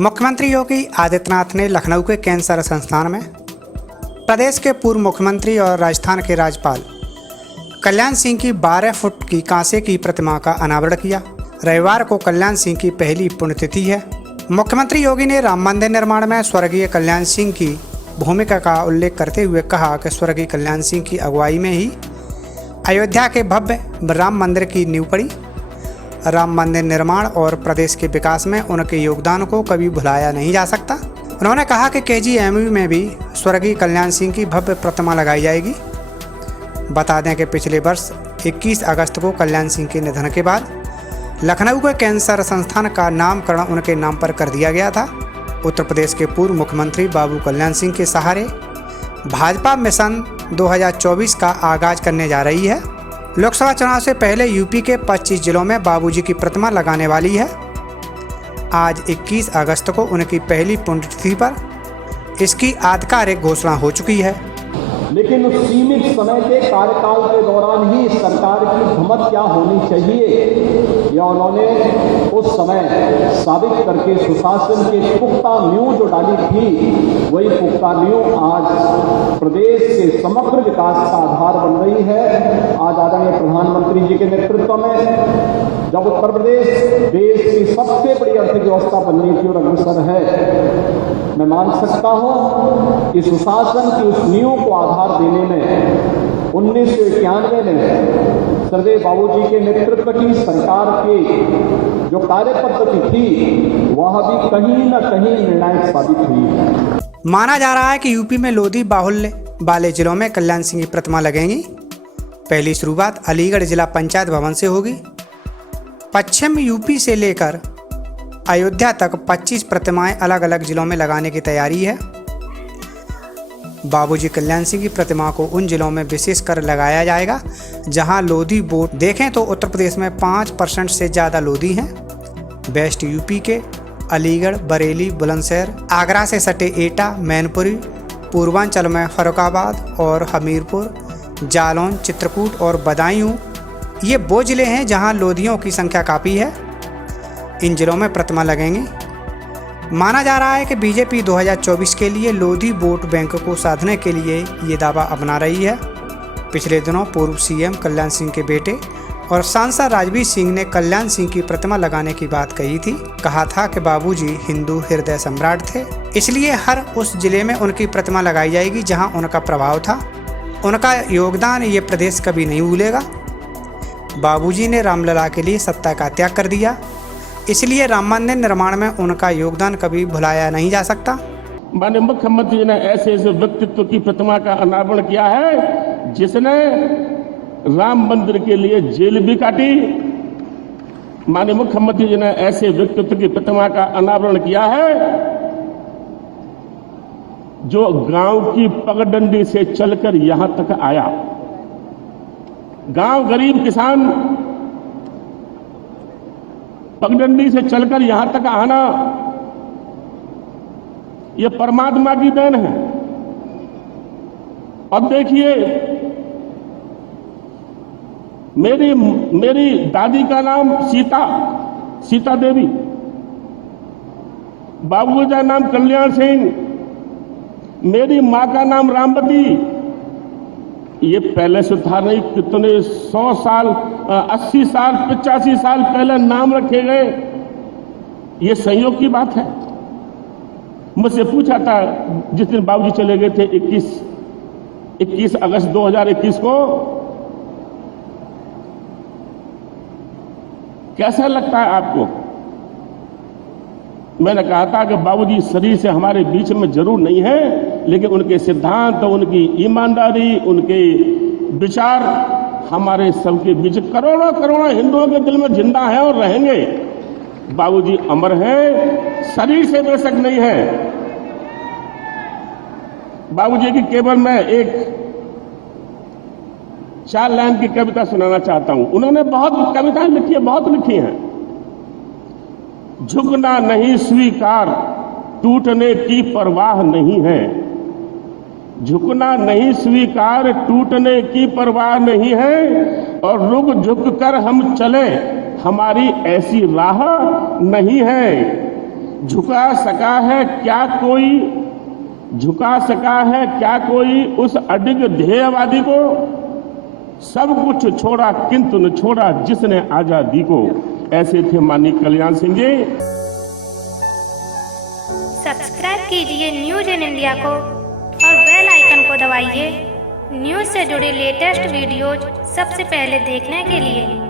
मुख्यमंत्री योगी आदित्यनाथ ने लखनऊ के कैंसर संस्थान में प्रदेश के पूर्व मुख्यमंत्री और राजस्थान के राज्यपाल कल्याण सिंह की 12 फुट की कांसे की प्रतिमा का अनावरण किया। रविवार को कल्याण सिंह की पहली पुण्यतिथि है। मुख्यमंत्री योगी ने राम मंदिर निर्माण में स्वर्गीय कल्याण सिंह की भूमिका का उल्लेख करते हुए कहा कि स्वर्गीय कल्याण सिंह की अगुवाई में ही अयोध्या के भव्य राम मंदिर की नींव पड़ी। राम मंदिर निर्माण और प्रदेश के विकास में उनके योगदान को कभी भुलाया नहीं जा सकता। उन्होंने कहा कि KGMU में भी स्वर्गीय कल्याण सिंह की भव्य प्रतिमा लगाई जाएगी। बता दें कि पिछले वर्ष 21 अगस्त को कल्याण सिंह के निधन के बाद लखनऊ के कैंसर संस्थान का नामकरण उनके नाम पर कर दिया गया था। उत्तर प्रदेश के पूर्व मुख्यमंत्री बाबू कल्याण सिंह के सहारे भाजपा मिशन 2024 का आगाज करने जा रही है। लोकसभा चुनाव से पहले यूपी के 25 जिलों में बाबूजी की प्रतिमा लगाने वाली है। आज 21 अगस्त को उनकी पहली पुण्यतिथि पर इसकी आधिकारिक घोषणा हो चुकी है। लेकिन उस सीमित समय के कार्यकाल के दौरान ही सरकार की धमक क्या होनी चाहिए, यह उन्होंने उस समय साबित करके सुशासन के पुख्ता नींव जो डाली थी, वही पुख्ता नींव आज प्रदेश के समग्र विकास का आधार बन रही है। आज आदरणीय प्रधानमंत्री जी के नेतृत्व में जब उत्तर प्रदेश देश की सबसे बड़ी अर्थव्यवस्था बनने की ओर अग्रसर है, मैं मान सकता हूं कि सुशासन की उस नींव को आधार देने में 1991 में सरदेव बाबूजी के नेतृत्व की सरकार की जो कार्य पद्धति थी, वह भी कहीं न कहीं निर्णायक साबित हुई। माना जा रहा है कि यूपी में लोधी बाहुल्य वाले जिलों में कल्याण सिंह की प्रतिमा लगेंगी। पहली शुरुआत अलीगढ़ जिला पंचायत भवन से होगी। पश्चिम यूपी से लेकर अयोध्या तक 25 प्रतिमाएं अलग अलग जिलों में लगाने की तैयारी है। बाबूजी कल्याण सिंह की प्रतिमा को उन जिलों में विशेषकर लगाया जाएगा जहां लोधी वोट देखें तो उत्तर प्रदेश में 5% से ज़्यादा लोधी हैं। वेस्ट यूपी के अलीगढ़, बरेली, बुलंदशहर, आगरा से सटे एटा, मैनपुरी, पूर्वांचल में फर्रुखाबाद और हमीरपुर, जालौन, चित्रकूट और बदायूं, ये वो जिले हैं जहां लोधियों की संख्या काफ़ी है। इन जिलों में प्रतिमा लगेंगी। माना जा रहा है कि बीजेपी 2024 के लिए लोधी वोट बैंक को साधने के लिए ये दावा अपना रही है। पिछले दिनों पूर्व CM कल्याण सिंह के बेटे और सांसद राजवीर सिंह ने कल्याण सिंह की प्रतिमा लगाने की बात कही थी। कहा था कि बाबूजी हिंदू हृदय सम्राट थे, इसलिए हर उस जिले में उनकी प्रतिमा लगाई जाएगी जहां उनका प्रभाव था। उनका योगदान ये प्रदेश कभी नहीं भूलेगा। बाबूजी ने रामलला के लिए सत्ता का त्याग कर दिया, इसलिए राम मंदिर निर्माण में उनका योगदान कभी भुलाया नहीं जा सकता। माननीय मुख्यमंत्री जी ने ऐसे ऐसे व्यक्तित्व की प्रतिमा का अनावरण किया है जिसने राम मंदिर के लिए जेल भी काटी। माननीय मुख्यमंत्री जी ने ऐसे व्यक्तित्व की प्रतिमा का अनावरण किया है जो गांव की पगडंडी से चलकर यहां तक आया। गांव गरीब किसान पगडंडी से चलकर यहां तक आना, यह परमात्मा की देन है। अब देखिए, मेरी दादी का नाम सीता देवी, बाबू का नाम कल्याण सिंह, मेरी मां का नाम रामवती। ये पहले से था नहीं, कितने 100 साल, 80 साल, 85 साल पहले नाम रखे गए। ये संयोग की बात है। मुझसे पूछा था जिस दिन बाबूजी चले गए थे 21 अगस्त 2021 को, कैसा लगता है आपको? मैंने कहा था कि बाबूजी शरीर से हमारे बीच में जरूर नहीं है, लेकिन उनके सिद्धांत, उनकी ईमानदारी, उनके विचार हमारे सबके बीच करोड़ों करोड़ों हिंदुओं के दिल में जिंदा है और रहेंगे। बाबूजी अमर हैं, शरीर से बेशक नहीं है। बाबूजी की केवल मैं एक 4 लाइन की कविता सुनाना चाहता हूं। उन्होंने बहुत कविताएं लिखी है, बहुत लिखी हैं। झुकना नहीं स्वीकार, टूटने की परवाह नहीं है। झुकना नहीं स्वीकार, टूटने की परवाह नहीं है, और रुक झुक कर हम चले, हमारी ऐसी राह नहीं है। झुका सका है क्या कोई उस अडिग ध्येयवादी को? सब कुछ छोड़ा किंतु न छोड़ा जिसने आजादी को। ऐसे थे माननीय कल्याण सिंह जी। सब्सक्राइब कीजिए न्यूज इन इंडिया को और बेल आइकन को दबाइए न्यूज से जुड़ी लेटेस्ट वीडियोज सबसे पहले देखने के लिए।